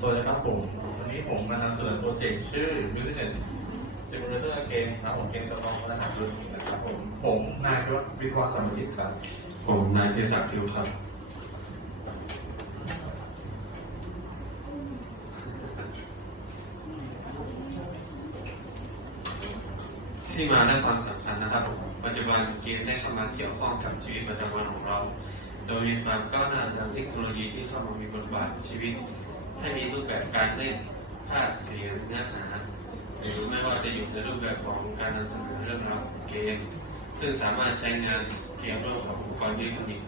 สวัสดีครับผมวันนี้ผมมานำเสนอโปรเจกต์ชื่อ Business Simulator Game ครับผมเกมจำลองรหัสธุรกิจนะครับผมผมนายยศวิทยาสมฤทธิ์ครับ ผมนายเทศักดิ์ทิวครับ ที่มาและความสำคัญนะครับผมปัจจุบันเกมได้เข้ามาเกี่ยวข้องกับชีวิตประจำวันของเรา โดยมีความก้าวหน้าทางเทคโนโลยีที่เข้ามามีบทบาทชีวิต ให้มีรูปแบบการเล่นภาพเสียงเนื้อหาหรือไม่ว่าจะอยู่ในรูปแบบของการนำเสนอเรื่องราวเกม ซึ่งสามารถใช้งานเกี่ยวร่วมกับอุปกรณ์อิเล็กทรอนิกส์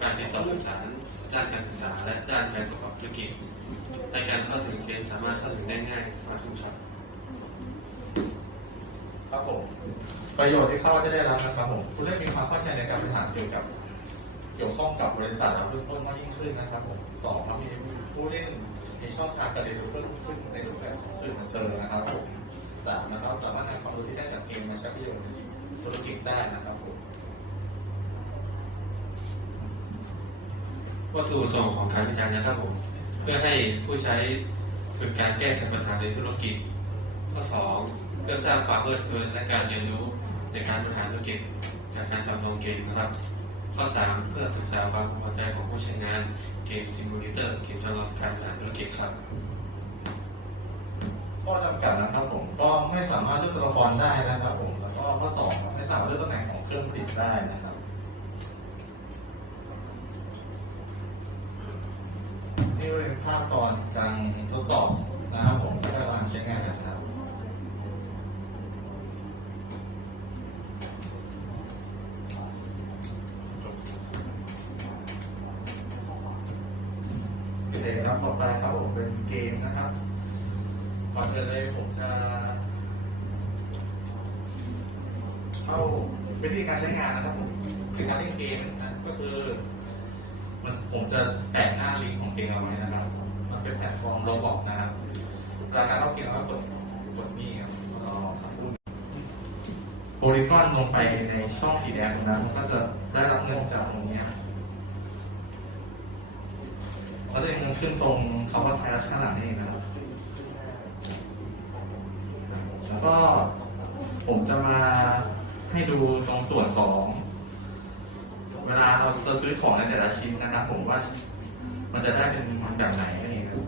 การติดต่อสื่อสารด้านการศึกษาและด้านการประกอบธุรกิจในการเข้าถึงเกมสามารถเข้าถึงได้ง่ายมากขึ้นครับครับผมประโยชน์ที่เข้าจะได้รับนะครับผมผู้เล่นมีความเข้าใจในการบริหารเกี่ยวกับ เกี่ยวข้องกับบริษัทเราเพิ่มต้นมากยิ่งขึ้นนะครับผมสองครับมีผู้เล่นมีช่องทางการเรียนรู้เพิ่มขึ้นในรูปแบบของสื่อบันเทิงนะครับผมสามนะครับสามารถนำความรู้ที่ได้จากเกมมาใช้ประโยชน์ในธุรกิจได้นะครับผมวัตถุประสงค์ของการวิจัยนะครับผมเพื่อให้ผู้ใช้ฝึกการแก้ไขปัญหาในธุรกิจ ข้อสองเพื่อสร้างความเพลิดเพลินและการเรียนรู้ในการบริหารธุรกิจจากการจำลองเกมนะครับ ข้อสามเพื่อศึกษาความพอใจของผู้ใช้งาน เกมซิมูเลเตอร์เกมจำลองการบริหารธุรกิจครับ ข้อจำกัดนะครับผมก็ไม่สามารถเลือกตัวละครได้นะครับผมแล้วก็ข้อสองไม่สามารถเลือกตำแหน่งของเครื่องผลิตได้นะครับนี่เป็นภาพตอนการทดสอบผมและการใช้งานนะครับ โอเคครับต่อไปครับผมเป็นเกมนะครับก่อนอื่นเลยผมจะเข้าวิธีการใช้งานนะครับผมคือการเล่นเกมนะก็คือ มันผมจะแตะหน้าลิงก์ของเกมเอาไว้นะครับ มันเป็นแพลตฟอร์มโรบอกนะครับเวลาการเข้าเกมเราก็กดกดนี่ครับรอสักครู่โพลีกอนลงไปในช่องสีแดงตรงนั้นมันก็จะได้รับเงินจากตรงนี้ ก็จะยังขึ้นตรงคำว่าไทยรัฐข้างหลังนี่เองนะครับ แล้วก็ผมจะมาให้ดูตรงส่วนของเวลาเราซื้อของในแต่ละชิ้นนะครับ ผมว่ามันจะได้เป็นแบบไหนนั่นเองนะครับ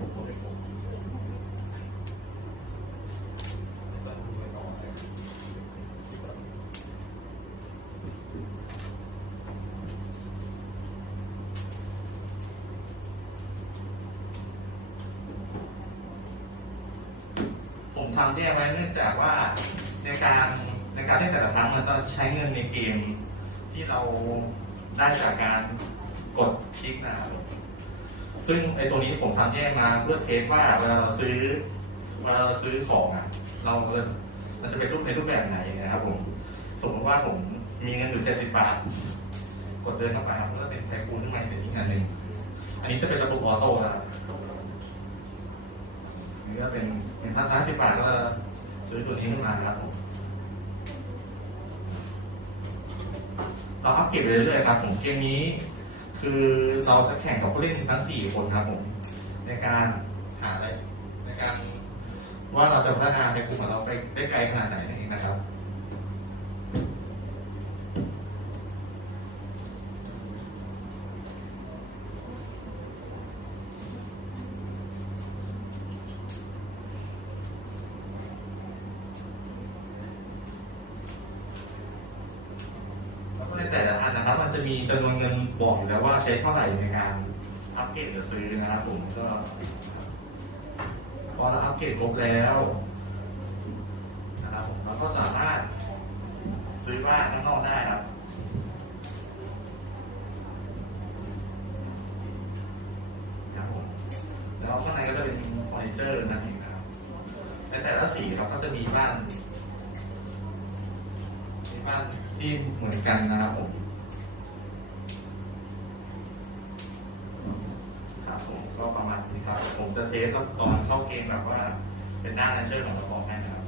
ผม ทำแยกไว้เนื่องจากว่าในการในการที่แต่ละครั้งมันต้องใช้เงินในเกมที่เราได้จากการกดคลิกนะครับซึ่งไอ้ตัวนี้ผมทำแยกมาเพื่อเทสว่าเวลาเราซื้อเวลาเราซื้อของอะ เรามันจะเป็นรูปในรูปแบบไหนนะครับผมสมมติว่าผมมีเงินอยู่เจ็ดสิบบาท กดเดินเข้าไปครับแล้วก็เป็นแพ็คคูณขึ้นมาเป็นอีกอันหนึ่งอันนี้จะเป็นระบบออโต้นะครับ นี่ก็เป็นเป็นถ้าร้านสิบบาทก็ซื้อตัวนี้ขึ้นมาครับผมเราอัปเกรดไปเรื่อยๆครับผมเกมนี้ คือเราจะแข่งกับผู้เล่นทั้งสี่คนครับผมในการหาอะไรในการว่าเราจะพัฒนาในกลุ่มของเราไปได้ไกลขนาดไหนนั่นเองนะครับ แต่ละอันนะครับ มันจะมีจำนวนเงินบอกอยู่แล้วว่าใช้เท่าไหร่ในการอัปเกรดหรือซื้อนะครับผมก็พอเราอัปเกรดครบแล้วนะครับผมเราก็สามารถซื้อบ้านข้างนอกได้ครับครับผมแล้วข้างในก็จะเป็นเฟอร์นิเจอร์นั่นเองนะครับในแต่ละสีครับก็จะมีบ้าน บ้านที่เหมือนกันนะครับผมครับผมก็ประมาณนี้ครับผมจะเทสตอนเข้าเกมแบบว่าเป็นหน้าในเชิงของระบบแม่นะครับ